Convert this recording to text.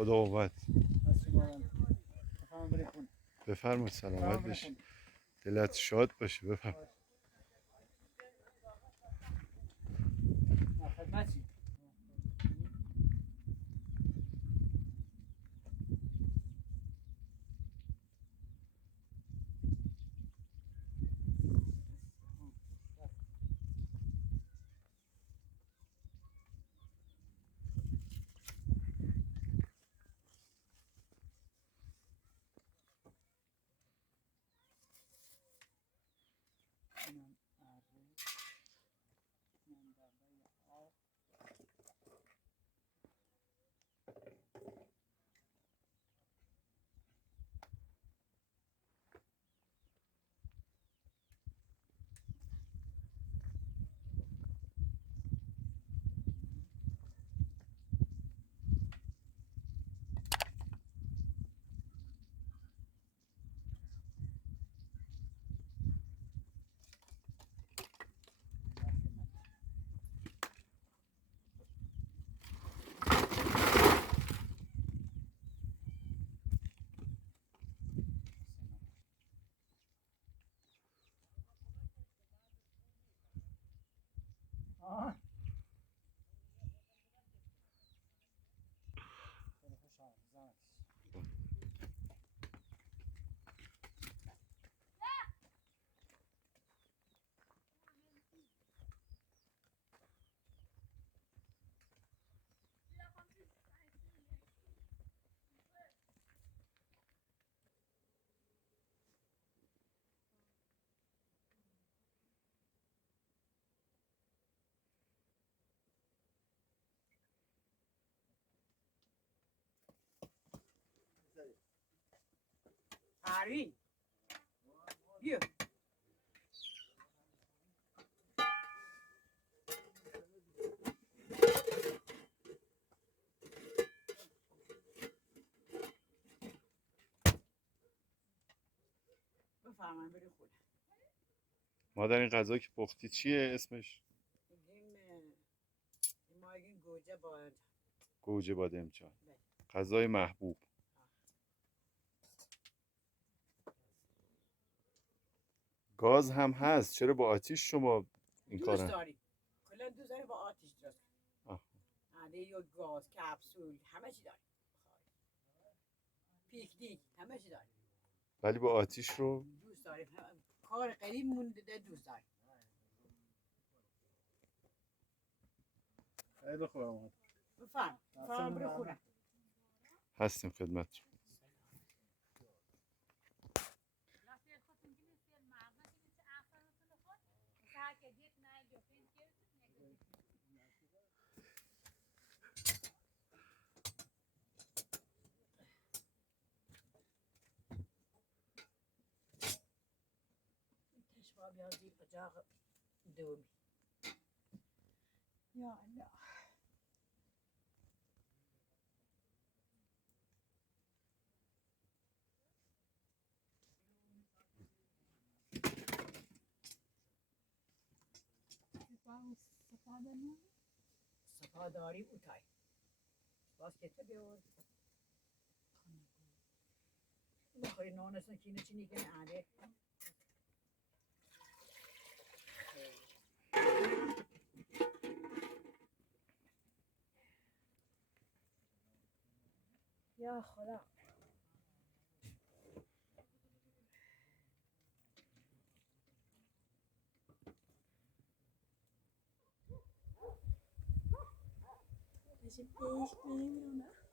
خدا قوت. بفرمایید برید خونه. بفرمایید سلامت باشی. دلت شاد باشه. بفرمایید. خدمتی. پروین بیا. بفرمایید برید خونه. مادر این غذا که پختی چیه اسمش؟ ما این گوجه با گوجه بادمجان. غذای محبوب. گاز هم هست. چرا با آتیش شما این کارن؟ دوست داریم. کلا دوست داریم با آتیش درست. یا گاز، کپسول، همه چی داریم. پیکنیک، همه چی داریم. ولی با آتیش رو دوست داریم. کار قدیم مونده دوست داریم. خیلی خوب آمد. بفرم برو خونه. هستیم خدمت. تشباب یازی اجاق دومی. یا الله. سپا داریم اوتای باز که تو بیار بخوری نانستون که اینه چی نیگه نهاره یا خدا. پیش نمیدونم